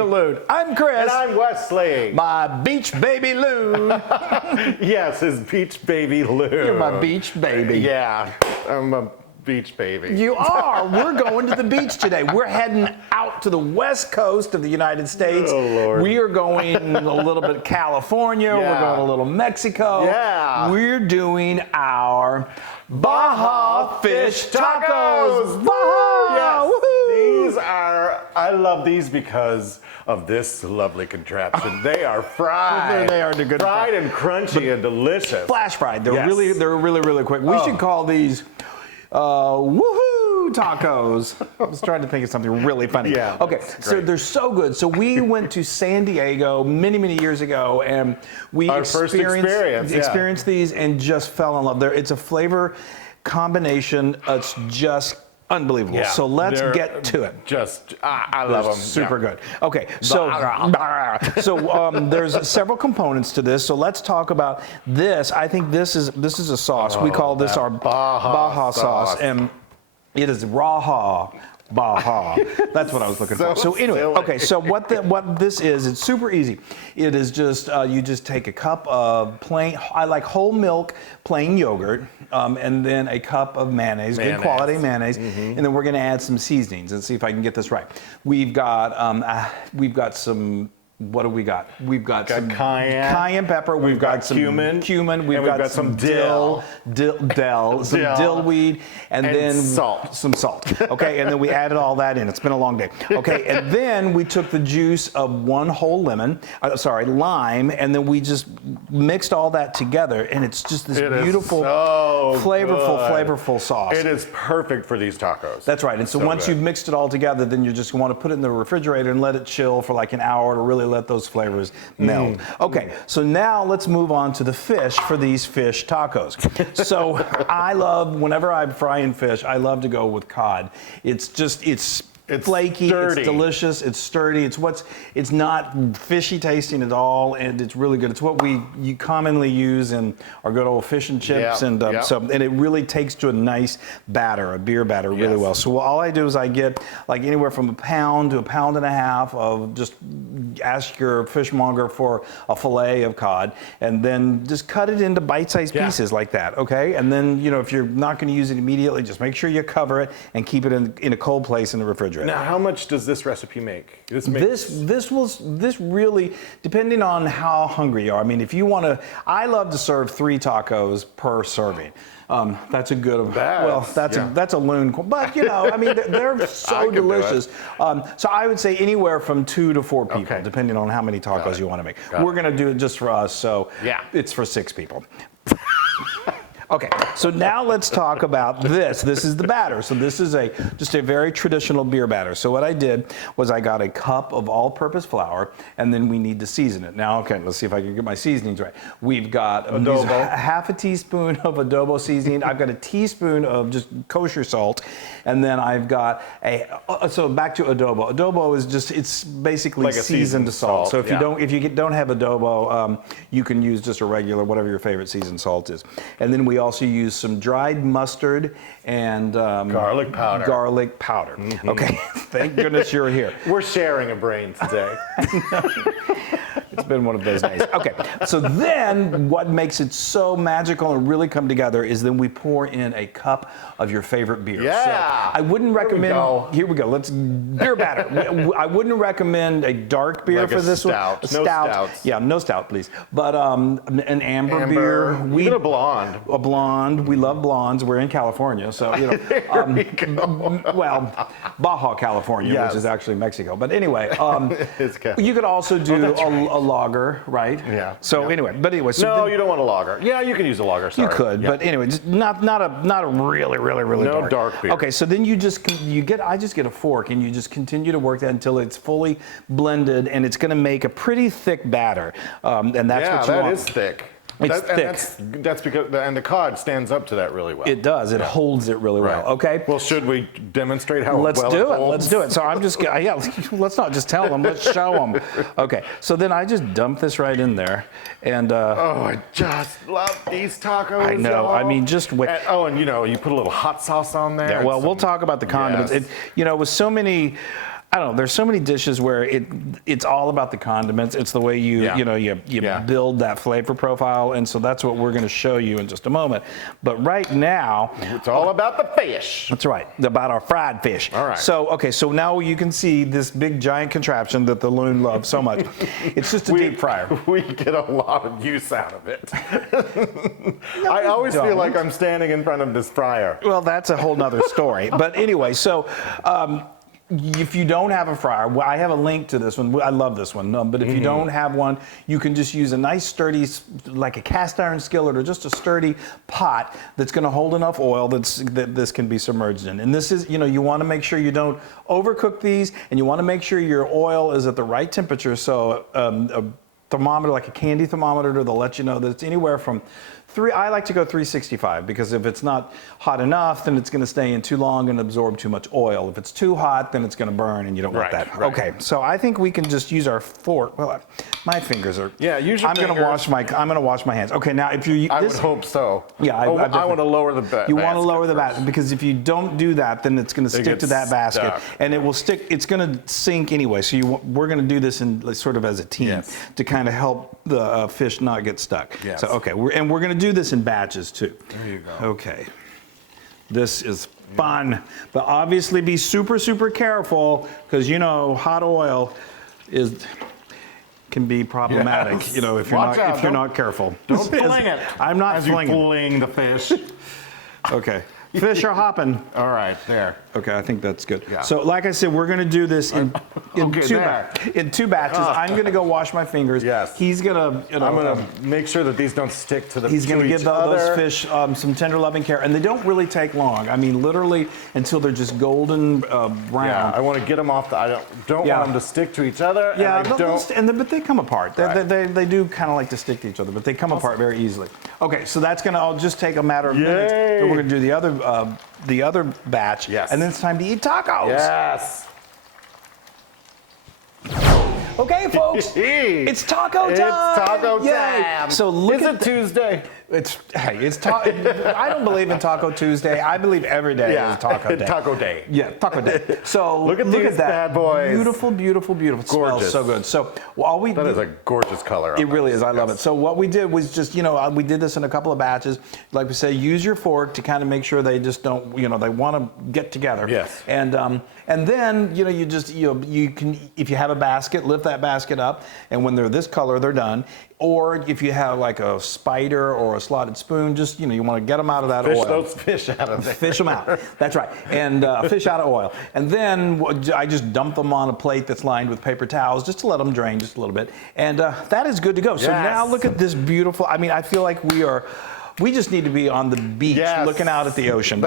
to Loon. I'm Chris. And I'm Wesley. My beach baby Loon. Yes, his beach baby Loon. You're my beach baby. Yeah, I'm a beach baby. You are. We're going to the beach today. We're heading out to the west coast of the United States. Oh, Lord. We are going a little bit California. Yeah. We're going a little Mexico. Yeah. We're doing our Baja fish tacos. Baja! Yes. Woohoo! These are, I love these because of this lovely contraption. They are fried. They are good. Fried and crunchy and delicious. Flash fried. They're Yes. really quick. We should call these woohoo tacos. I was trying to think of something really funny. Yeah, Okay, so they're so good. So we went to San Diego many years ago, and we Our first experience, yeah. experienced these and just fell in love. It's a flavor combination. It's just unbelievable. Yeah, So let's they're get to it. Just, I love them. Super good. Okay, so there's several components to this. So let's talk about this. I think this is a sauce. We call this our Baja sauce, and it is Baja. That's what I was looking for. So anyway, silly. okay. So what this is? It's super easy. It is just you just take a cup of plain. I like whole milk plain yogurt, and then a cup of mayonnaise, good quality mayonnaise, and then we're going to add some seasonings and see if I can get this right. We've got some. What do we got? We've got some cayenne pepper. We've got some cumin. We've got some dill, some dill weed, and then some salt. Okay, and then we added all that in. It's been a long day. Okay, and then we took the juice of one whole lime, and then we just mixed all that together, and it's just this beautiful, flavorful sauce. It is perfect for these tacos. That's right. And so once you've mixed it all together, then you just want to put it in the refrigerator and let it chill for like an hour to really let those flavors meld. Okay, so now let's move on to the fish for these fish tacos. So I love, whenever I'm frying fish, I love to go with cod. It's flaky, sturdy. It's delicious, it's sturdy, it's not fishy tasting at all, and it's really good. It's what you commonly use in our good old fish and chips, and it really takes to a nice batter, a beer batter, really well. So all I do is I get like anywhere from a pound to a pound and a half of, just ask your fishmonger for a fillet of cod, and then just cut it into bite-sized pieces like that, okay? And then, if you're not going to use it immediately, just make sure you cover it and keep it in a cold place in the refrigerator. Now, how much does this recipe make? This really, depending on how hungry you are. I mean, if you want to, I love to serve 3 tacos per serving. That's a good. That's a Loon. But I mean, they're so delicious. So I would say anywhere from 2 to 4 people, depending on how many tacos you want to make. We're going to do it just for us, so it's for 6 people. Okay, so now let's talk about this. This is the batter. So this is just a very traditional beer batter. So what I did was I got a cup of all-purpose flour, and then we need to season it. Now, okay, let's see if I can get my seasonings right. We've got half a teaspoon of adobo seasoning. I've got a teaspoon of just kosher salt, and then I've got so back to adobo. Adobo is it's basically like seasoned salt. So if you don't have adobo, you can use just a regular, whatever your favorite seasoned salt is. And then we also use some dried mustard and garlic powder. Okay, thank goodness you're here. We're sharing a brain today. It's been one of those days. Okay, so then what makes it so magical and really come together is then we pour in a cup of your favorite beer. Yeah. So I wouldn't recommend. Here we go. Let's beer batter. I wouldn't recommend a dark beer for this one. A stout. Yeah, no stout, please. But an amber beer. Even a blonde. A blonde. We love blondes. We're in California, so well, Baja California, which is actually Mexico. But anyway, you could also do a lager, right? Yeah. So anyway. So no, you don't want a lager. Yeah, you can use a lager. Sorry. You could, but anyway, just not a really dark beer. Okay, so then I just get a fork and you just continue to work that until it's fully blended, and it's going to make a pretty thick batter, and that's what you want. That is thick. It's thick. That's because, and the cod stands up to that really well. It does. It holds it really well. Okay. Well, should we demonstrate how well it holds? Let's do it. So I'm just, let's not just tell them. Let's show them. Okay. So then I just dump this right in there, and I just love these tacos. I know. Y'all. I mean, just wait. And you put a little hot sauce on there. Yeah. Well, we'll talk about the condiments. Yes. With so many. I don't know. There's so many dishes where it's all about the condiments. It's the way you build that flavor profile, and so that's what we're going to show you in just a moment. But right now, it's all about the fish. That's right, about our fried fish. All right. So so now you can see this big giant contraption that the Loon loves so much. It's just a deep fryer. We get a lot of use out of it. I always feel like I'm standing in front of this fryer. Well, that's a whole nother story. But anyway, so. If you don't have a fryer, I have a link to this one. I love this one. But if you don't have one, you can just use a nice sturdy, like a cast iron skillet or just a sturdy pot that's going to hold enough oil that this can be submerged in. And this is, you want to make sure you don't overcook these, and you want to make sure your oil is at the right temperature. So a thermometer, like a candy thermometer, that'll let you know that it's anywhere from I like to go 365, because if it's not hot enough, then it's going to stay in too long and absorb too much oil. If it's too hot, then it's going to burn, and you don't want that. Right. Okay, so I think we can just use our fork. Well, my fingers are. Yeah, use your I'm going to wash my hands. Okay, now if you. I would hope so. Yeah, I want to lower the basket. You want to lower the basket, because if you don't do that, then it's going to stick to that basket, stuck. and it will stick. It's going to sink anyway. So we're going to do this in sort of as a team to kind of help the fish not get stuck. Yes. So okay, we're going to do this in batches too. There you go. Okay. This is fun, but obviously be super, super careful, because hot oil can be problematic. Yes. If you're not careful. Don't fling it. I'm not as flinging. you fling the fish. Okay. Fish are hopping. All right, there. Okay, I think that's good. Yeah. So, like I said, we're going to do this in two batches. I'm going to go wash my fingers. Yes. He's going to. I'm going to make sure that these don't stick to the. He's going to give those fish some tender, loving care, and they don't really take long. I mean, literally until they're just golden brown. Yeah, I want to get them off. I don't want them to stick to each other. Yeah, and but they come apart. Right. They do kind of like to stick to each other, but they come apart very easily. Okay, so that's going to all just take a matter of minutes. Then we're going to do the other batch. Yes. And then it's time to eat tacos. Yes. Okay, folks, it's taco time. It's taco time. So look at Tuesday. I don't believe in Taco Tuesday. I believe every day is Taco Day. Taco Day. Yeah, Taco Day. So look at that bad boys. Beautiful, beautiful, beautiful. It Gorgeous. smells so good. So that is a gorgeous color. It really is. I love it. So what we did was just, we did this in a couple of batches. Like we say, use your fork to kind of make sure they just don't, they want to get together. Yes. And then, you can, if you have a basket, lift that basket up, and when they're this color, they're done. Or if you have like a spider or a slotted spoon, just, you want to get them out of that oil. Fish those fish out of there. Fish them out. That's right. And fish out of oil. And then I just dump them on a plate that's lined with paper towels just to let them drain just a little bit. And that is good to go. So now look at this beautiful, I feel like we just need to be on the beach looking out at the ocean.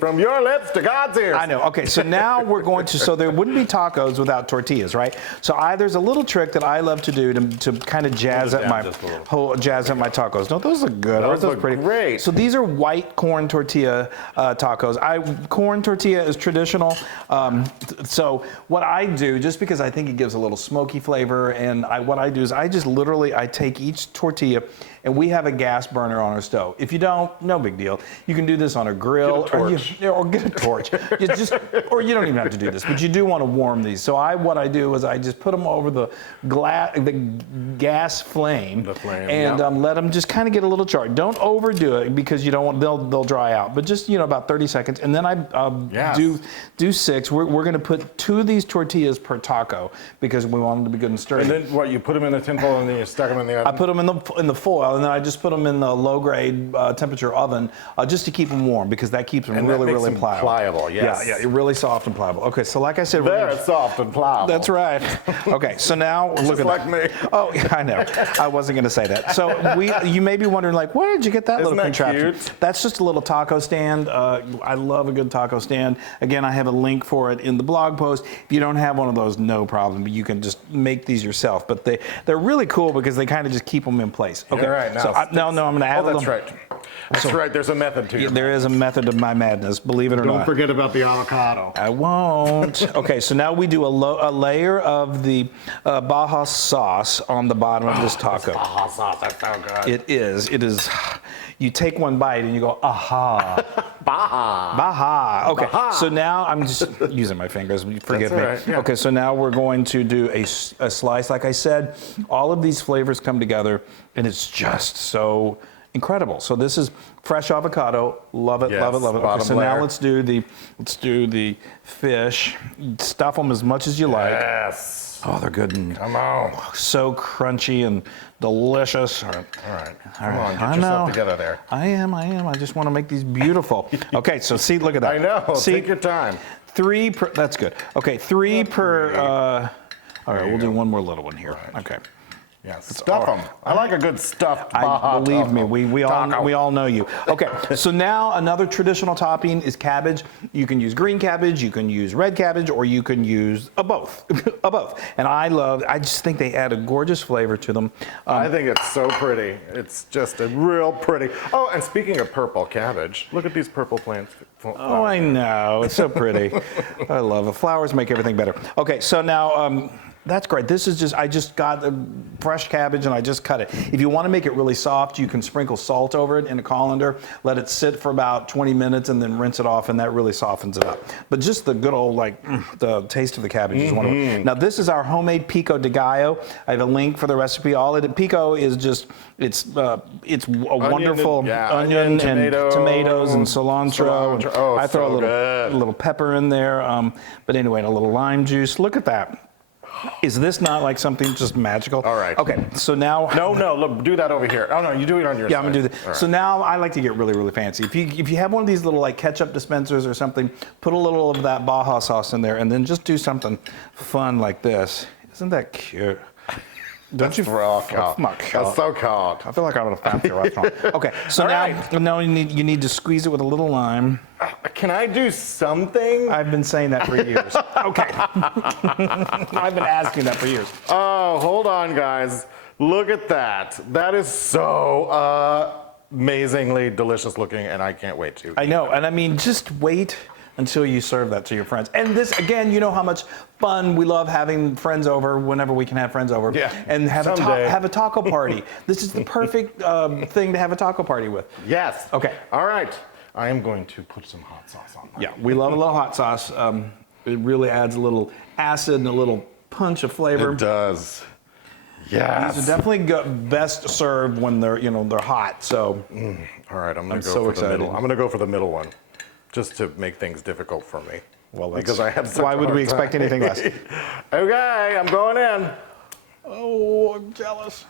From your lips to God's ears. I know. Okay, so now we're going to, so there wouldn't be tacos without tortillas, right? So there's a little trick that I love to do to kind of jazz up my tacos. No, those look good. Those look pretty great. So these are white corn tortilla tacos. Corn tortilla is traditional. So what I do, just because I think it gives a little smoky flavor, and what I do is I just literally, I take each tortilla, and we have a gas burner on our stove. If you don't, no big deal. You can do this on a grill, or get a torch. Or you don't even have to do this, but you do want to warm these. So what I do is I just put them over the gas flame, and let them just kind of get a little charred. Don't overdo it, because you don't want they'll dry out. But just about 30 seconds, and then I do 6. We're going to put 2 of these tortillas per taco, because we want them to be good and sturdy. And then what? You put them in the tin foil and then you stuck them in the oven. I put them in the foil, and then I just put them in the low-grade temperature oven just to keep them warm, because that keeps them really pliable. Yes. Yeah, really soft and pliable. Okay, so like I said, they're soft and pliable. That's right. Okay, so now look at like that. Me. Oh, yeah, I know. I wasn't going to say that. So you may be wondering, like, where did you get that little contraption? Cute? That's just a little taco stand. I love a good taco stand. Again, I have a link for it in the blog post. If you don't have one of those, no problem. You can just make these yourself. But they're really cool, because they kind of just keep them in place. Okay. All right, now so I'm going to add a little. That's right. That's right. There's a method to it. There is a method to my madness, believe it or not. Don't forget about the avocado. I won't. Okay, so now we do a layer of the Baja sauce on the bottom of this taco. Baja sauce, that's so good. It is. It is. You take one bite and you go, aha. Baja. Baja. Okay, Baja. so now I'm just using my fingers. Forgive me. Right, yeah. Okay, so now we're going to do a slice. Like I said, all of these flavors come together, and it's just so incredible. So this is fresh avocado. Love it, Yes, love it, love it. Okay, bottom so now layer. let's do the fish. Stuff them as much as you like. Yes. Oh, they're good and Come on. so crunchy and delicious. All right. Come right. on, I get yourself know. together there. I am. I just want to make these beautiful. Okay, so see, look at that. I know. See, Take your time. 3 per. That's good. Okay, 3 per. All right, we'll do one more little one here. Right. Okay. Yeah, stuff them. I like a good stuffed Baja Believe taco. me, we all know you. Okay, so now another traditional topping is cabbage. You can use green cabbage, you can use red cabbage, or you can use both. Both. And I just think they add a gorgeous flavor to them. I think it's so pretty. It's just a real pretty. Oh, and speaking of purple cabbage, look at these purple plants. Oh, I know. It's so pretty. I love it. Flowers make everything better. Okay, so now that's great. This is I just got the fresh cabbage and I just cut it. If you want to make it really soft, you can sprinkle salt over it in a colander, let it sit for about 20 minutes and then rinse it off, and that really softens it up. But just the good old, the taste of the cabbage is wonderful. Now, this is our homemade Pico de Gallo. I have a link for the recipe. Pico is just, it's a wonderful onion and tomatoes and cilantro. Oh, I throw so a little pepper in there. But anyway, and a little lime juice. Look at that. Is this not like something just magical? All right. Okay, so now. No, look, do that over here. Oh no, you do it on your side. Yeah, I'm gonna do that. All right. So now I like to get really, really fancy. If you have one of these little ketchup dispensers or something, put a little of that Baja sauce in there, and then just do something fun like this. Isn't that cute? Don't you? Oh, God. That's so cold. I feel like I'm at a fancy restaurant. Okay, so now you need to squeeze it with a little lime. Can I do something? I've been saying that for years. Okay. I've been asking that for years. Oh, hold on, guys. Look at that. That is so amazingly delicious looking, and I can't wait to. I know, and I mean, just wait until you serve that to your friends. And this, again, you know how much fun we love having friends over whenever we can have friends over. Yeah, and have a taco party. This is the perfect thing to have a taco party with. Yes. Okay. All right. I am going to put some hot sauce on that. Yeah, we love a little hot sauce. It really adds a little acid and a little punch of flavor. It does. Yes. These are definitely best served when they're hot. So. All right, I'm going to go so for excited. the middle. I'm going to go for the middle one, just to make things difficult for me. Well, because I have such why a would hard we expect time. anything less? Okay, I'm going in. Oh, I'm jealous.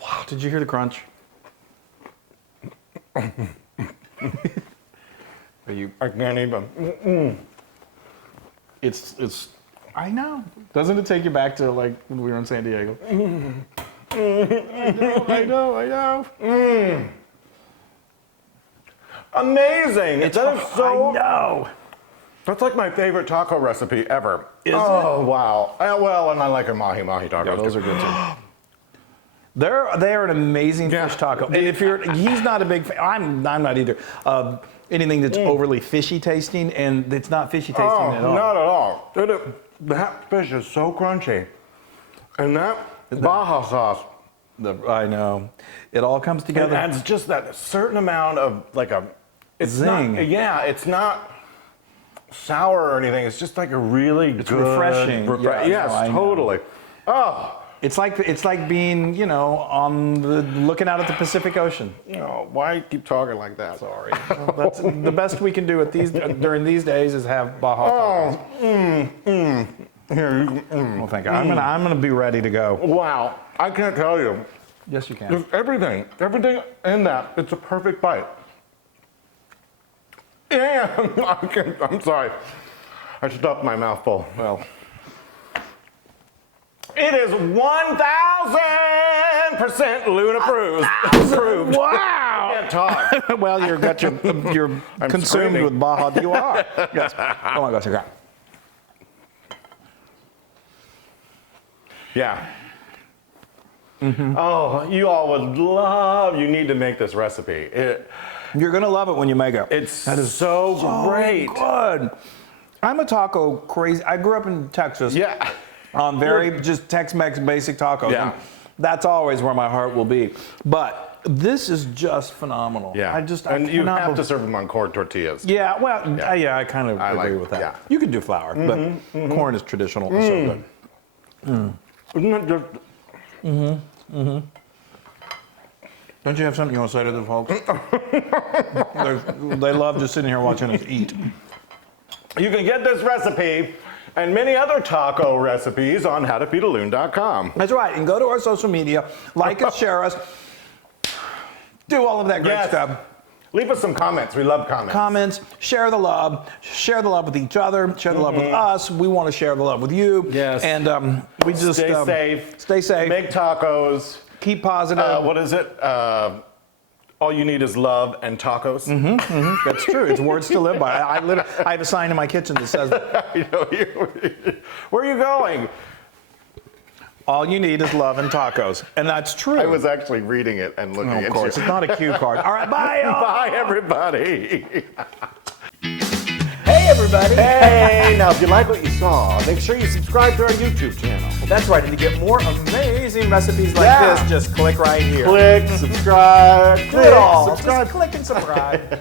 Wow, did you hear the crunch? Are you? I can't even. It's. I know. Doesn't it take you back to like when we were in San Diego? I know. Amazing! That is so. I know. That's like my favorite taco recipe ever. Is oh, wow. Well, and I like a mahi tacos. Yeah, those are good too. They're an amazing fish taco. And if he's not a big fan. I'm not either. Anything that's overly fishy tasting, and it's not fishy tasting at all. Not at all. That fish is so crunchy, and that Baja sauce. I know. It all comes together. It adds just that certain amount of it's zing. It's not sour or anything. It's just like a really good, refreshing. Yes, I know. Totally. Oh. It's like being, looking out at the Pacific Ocean. Oh, why keep talking like that? Sorry. Well, that's the best we can do during these days is have Baja tacos. Here. Well, thank you. I'm gonna be ready to go. Wow, I can't tell you. Yes, you can. There's everything in that. It's a perfect bite. Yeah, I'm sorry. I stuffed my mouth full. Well. It is 1,000% Loon approved. Wow! I can't talk. Well, you're consumed screaming. with Baja. You are. Yes. Oh my gosh. Okay. Yeah. Oh, you all would love, you need to make this recipe. You're gonna love it when you make it. That is so great. Good. I'm a taco crazy. I grew up in Texas. Yeah. Very just Tex-Mex basic tacos. Yeah. And that's always where my heart will be. But this is just phenomenal. Yeah. And you have to serve them on corn tortillas. Yeah, well, I kind of agree with that. Yeah. You can do flour, but corn is traditional. It's so good. Isn't it just... Don't you have something you want to say to the folks? They love just sitting here watching us eat. You can get this recipe and many other taco recipes on howtofeedaloon.com. That's right. And go to our social media, like us, share us, do all of that great stuff. Leave us some comments. We love comments. Share the love with each other, share the love with us. We want to share the love with you. Yes. And we just stay safe. Stay safe. Make tacos. Keep positive. What is it? All you need is love and tacos. That's true. It's words to live by. I have a sign in my kitchen that says that. Where are you going? All you need is love and tacos. And that's true. I was actually reading it and looking at it. Of course. It's not a cue card. All right, bye, y'all. Bye, everybody. Hey, everybody. Hey, now if you like what you saw, make sure you subscribe to our YouTube channel. That's right. And to get more amazing recipes like this, just click right here. Click, subscribe, Do it all. subscribe. Just click and subscribe.